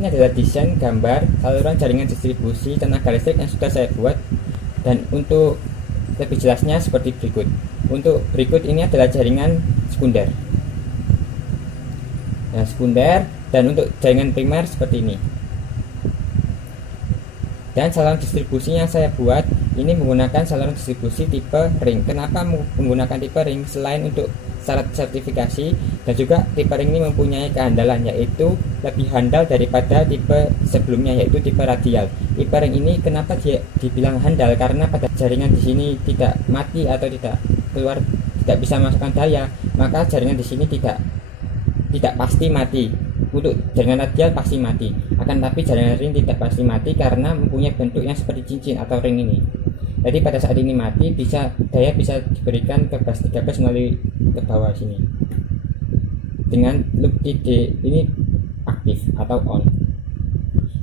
Ini adalah desain gambar saluran jaringan distribusi tenaga listrik yang sudah saya buat, dan untuk lebih jelasnya seperti berikut. Untuk berikut ini adalah jaringan sekunder. Nah, sekunder, dan untuk jaringan primer seperti ini. Dan saluran distribusi yang saya buat ini menggunakan saluran distribusi tipe ring. Kenapa menggunakan tipe ring? Selain untuk syarat sertifikasi, dan juga tipe ring ini mempunyai kehandalan, yaitu lebih handal daripada tipe sebelumnya, yaitu tipe radial. Tipe ring ini kenapa dia dibilang handal? Karena pada jaringan di sini tidak mati atau tidak keluar, tidak bisa masukkan daya, maka jaringan di sini tidak pasti mati. Untuk jaringan radial pasti mati, akan tapi jaringan ring tidak pasti mati karena mempunyai bentuk yang seperti cincin atau ring ini. Jadi pada saat ini mati, daya bisa diberikan ke bus 13 melalui ke bawah sini dengan loop TD ini aktif atau on.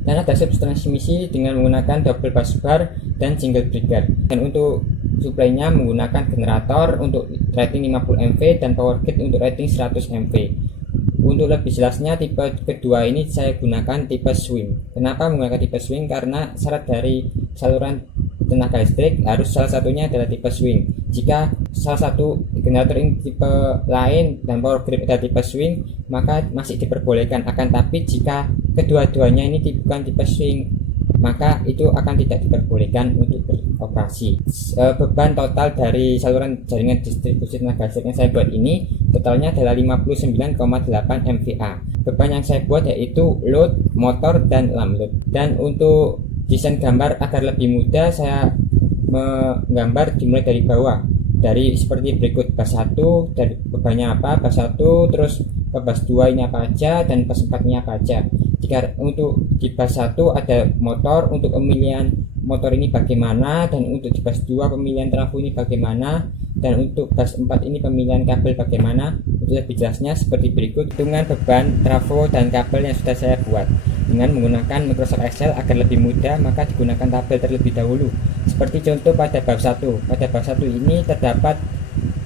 Dan ada subtransmisi dengan menggunakan double bus bar dan single breaker. Dan untuk suplainya menggunakan generator untuk rating 50 MV dan power grid untuk rating 100 MV. Untuk lebih jelasnya, tipe kedua ini saya gunakan tipe swing. Kenapa menggunakan tipe swing? Karena syarat dari saluran tenaga listrik harus salah satunya adalah tipe swing. Jika salah satu generator ini tipe lain dan power grid adalah tipe swing, maka masih diperbolehkan. Akan tapi jika kedua-duanya ini bukan tipe swing, maka itu akan tidak diperbolehkan untuk beroperasi. Beban total dari saluran jaringan distribusi tenaga listrik yang saya buat ini totalnya adalah 59,8 MVA. Beban yang saya buat yaitu load, motor, dan lamp load. Dan untuk desain gambar agar lebih mudah, saya menggambar dimulai dari bawah, dari seperti berikut. Bus 1 dari bebannya apa, bus 1, terus ke bus 2 ini apa aja, dan bus 4 ini apa aja. Jika untuk di bus 1 ada motor, untuk pemilihan motor ini bagaimana, dan untuk di bus 2 pemilihan trafo ini bagaimana, dan untuk bus 4 ini pemilihan kabel bagaimana. Untuk lebih jelasnya seperti berikut. Hitungan beban trafo dan kabel yang sudah saya buat dengan menggunakan Microsoft Excel agar lebih mudah, maka digunakan tabel terlebih dahulu. Seperti contoh pada bab 1. Pada bab 1 ini terdapat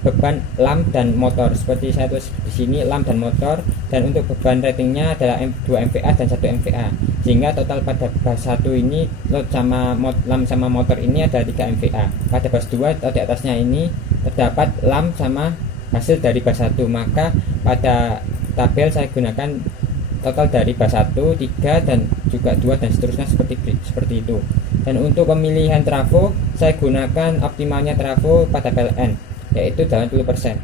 beban lamp dan motor. Seperti saya tulis di sini lamp dan motor, dan untuk beban ratingnya adalah 2 MVA dan 1 MVA. Sehingga total pada bab 1 ini load sama lamp sama motor ini ada 3 MVA. Pada bab 2 atau di atasnya ini terdapat lamp sama hasil dari bab 1. Maka pada tabel saya gunakan total dari bab 1, 3, dan juga 2, dan seterusnya seperti itu. Dan untuk pemilihan trafo, saya gunakan optimalnya trafo pada PLN, yaitu 80%,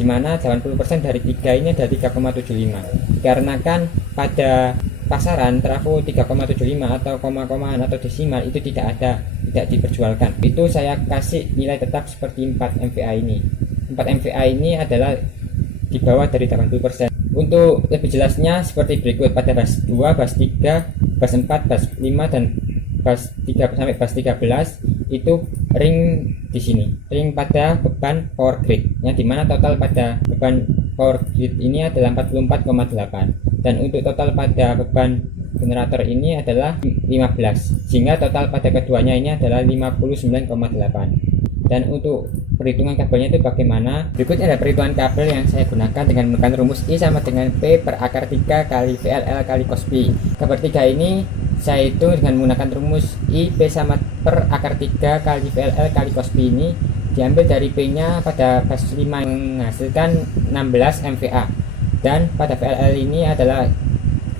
dimana 80% dari 3 ini ada 3,75. Dikarenakan pada pasaran trafo 3,75 atau koma-komaan atau desimal itu tidak diperjualkan. Itu saya kasih nilai tetap seperti 4 MVA ini. 4 MVA ini adalah di bawah dari 80%. Untuk lebih jelasnya seperti berikut. Pada bus 2, bus 3, bus 4, bus 5, dan bus 3 sampai bus 13 itu ring di sini. Ring pada beban power grid, yang dimana total pada beban power grid ini adalah 44,8, dan untuk total pada beban generator ini adalah 15, sehingga total pada keduanya ini adalah 59,8. Dan untuk perhitungan kabelnya itu bagaimana? Berikutnya ada perhitungan kabel yang saya gunakan dengan menggunakan rumus I sama dengan P per akar 3 kali VLL kali cos P. Kabel 3 ini saya hitung dengan menggunakan rumus I P sama per akar 3 kali VLL kali cos P ini diambil dari P nya pada bus 5 menghasilkan 16 MVA, dan pada VLL ini adalah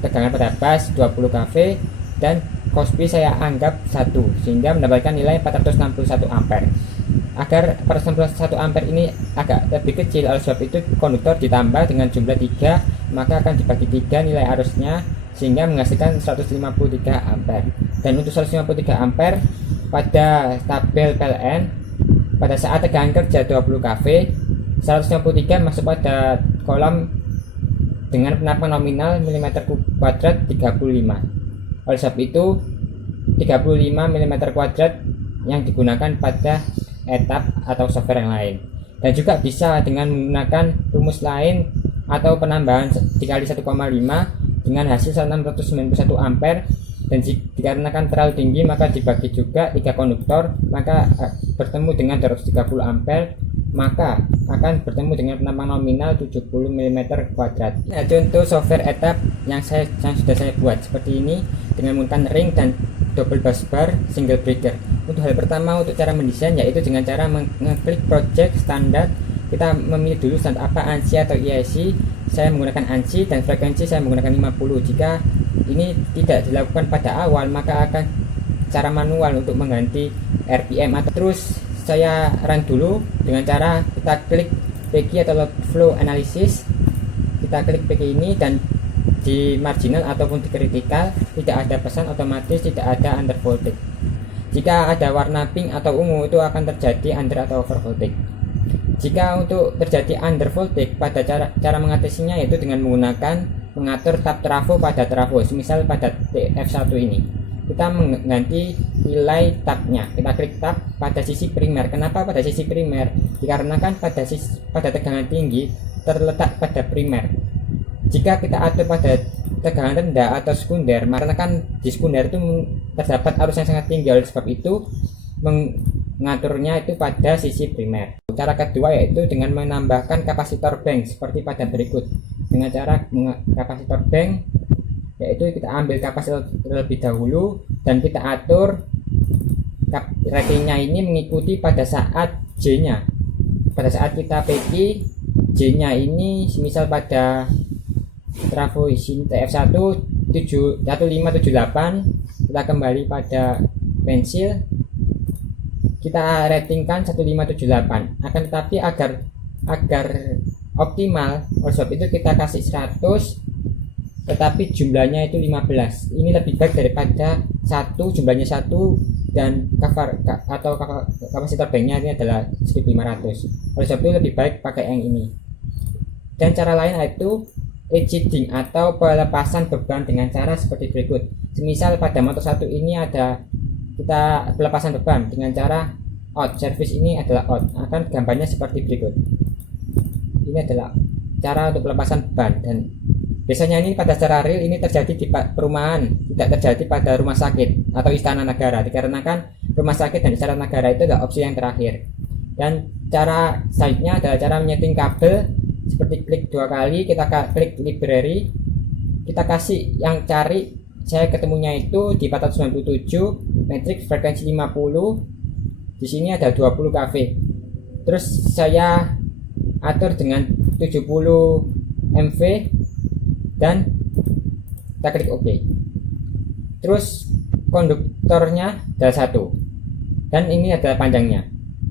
tegangan pada bus 20 kV, dan cos P saya anggap 1, sehingga mendapatkan nilai 461 ampere. Agar 461 ampere ini agak lebih kecil, oleh sebab itu konduktor ditambah dengan jumlah 3, maka akan dibagi 3 nilai arusnya, sehingga menghasilkan 153 ampere. Dan untuk 153 ampere pada tabel PLN pada saat tegangan kerja 20 kV, 153 masuk pada kolom dengan penampakan nominal mm2 35. Oleh sebab itu 35 mm2 yang digunakan pada etap atau software yang lain. Dan juga bisa dengan menggunakan rumus lain atau penambahan dikali 1,5 dengan hasil 691 ampere, dan dikarenakan terlalu tinggi maka dibagi juga 3 konduktor, maka bertemu dengan 230 ampere, maka akan bertemu dengan penampang nominal 70 mm². Nah, contoh software etap yang sudah saya buat seperti ini dengan menggunakan ring dan double bus bar single breaker. Untuk hal pertama, untuk cara mendesain yaitu dengan cara mengklik project standar. Kita memilih dulu standar apa, ANSI atau EIC. Saya menggunakan ANSI dan frekuensi saya menggunakan 50. Jika ini tidak dilakukan pada awal, maka akan cara manual untuk mengganti RPM atau terus saya run dulu dengan cara kita klik PG atau load flow analysis. Kita klik PG ini dan di marginal ataupun di critical tidak ada pesan otomatis, tidak ada under voltage. Jika ada warna pink atau ungu itu akan terjadi under atau over voltage. Jika untuk terjadi under voltage, pada cara mengatasinya yaitu dengan menggunakan mengatur tab trafo pada trafo. Misal pada TF1 ini kita mengganti nilai tabnya, kita klik tab pada sisi primer. Kenapa pada sisi primer? Dikarenakan pada tegangan tinggi terletak pada primer. Jika kita atur pada tegangan rendah atau sekunder, maka kan di sekunder itu terdapat arus yang sangat tinggi, oleh sebab itu mengaturnya itu pada sisi primer. Cara kedua yaitu dengan menambahkan kapasitor bank seperti pada berikut. Dengan cara kapasitor bank yaitu kita ambil kapasitor terlebih dahulu dan kita atur ratingnya ini mengikuti pada saat J nya. Pada saat kita PG, J nya ini misal pada trafo sini TF1 1578, kita kembali pada pensil, kita ratingkan 1578. Akan tetapi agar optimal, oleh sebab itu kita kasih 100 tetapi jumlahnya itu 15. Ini lebih baik daripada jumlahnya 1 dan kapasitor banknya ini adalah 1500. Oleh sebab itu lebih baik pakai yang ini. Dan cara lain yaitu edging atau pelepasan beban dengan cara seperti berikut. Semisal pada motor 1 ini ada kita pelepasan beban dengan cara out, service ini adalah out, akan gambarnya seperti berikut. Ini adalah cara untuk pelepasan beban, dan biasanya ini pada secara real ini terjadi di perumahan, tidak terjadi pada rumah sakit atau istana negara, dikarenakan rumah sakit dan istana negara itu adalah opsi yang terakhir. Dan cara selanjutnya adalah cara menyeting kabel, seperti klik 2 kali, kita klik library, kita kasih yang cari, saya ketemunya itu di 497 matrix frekuensi 50, di sini ada 20 kV. Terus saya atur dengan 70 MV dan kita klik OK. Terus konduktornya adalah 1 dan ini adalah panjangnya.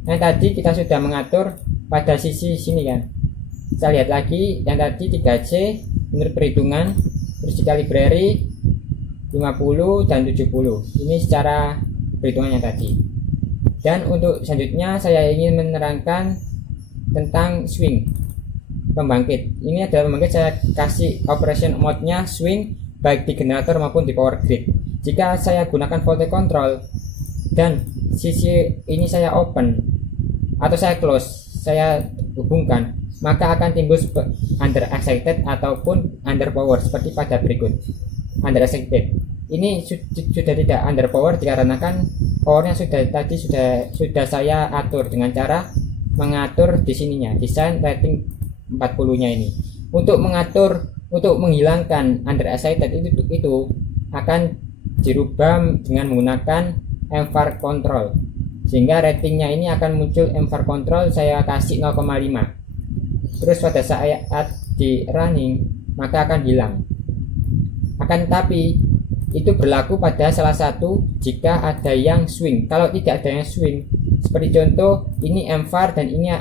Yang tadi kita sudah mengatur pada sisi sini kan. Kita lihat lagi yang tadi 3C menurut perhitungan, terus jika library 50 dan 70. Ini secara perhitungannya tadi. Dan untuk selanjutnya saya ingin menerangkan tentang swing pembangkit. Ini adalah pembangkit, saya kasih operation mode-nya swing baik di generator maupun di power grid. Jika saya gunakan voltage control dan sisi ini saya open atau saya close, saya hubungkan, maka akan timbul under excited ataupun under power seperti pada berikut. Under excited ini sudah tidak under power dikarenakan powernya sudah saya atur dengan cara mengatur di sininya, desain rating 40 nya ini. Untuk menghilangkan under excited itu akan dirubah dengan menggunakan mVar control, sehingga ratingnya ini akan muncul mVar control, saya kasih 0,5. terus pada saat di running maka akan hilang. Akan tetapi itu berlaku pada salah satu jika ada yang swing. Kalau tidak ada yang swing, seperti contoh ini mVar dan ini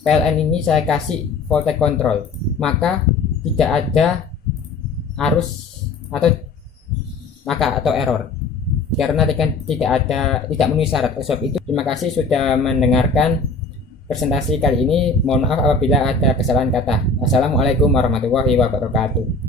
PLN ini saya kasih voltage control, maka tidak ada arus atau error karena tidak memenuhi syarat. Sebab itu terima kasih sudah mendengarkan presentasi kali ini. Mohon maaf apabila ada kesalahan kata. Assalamualaikum warahmatullahi wabarakatuh.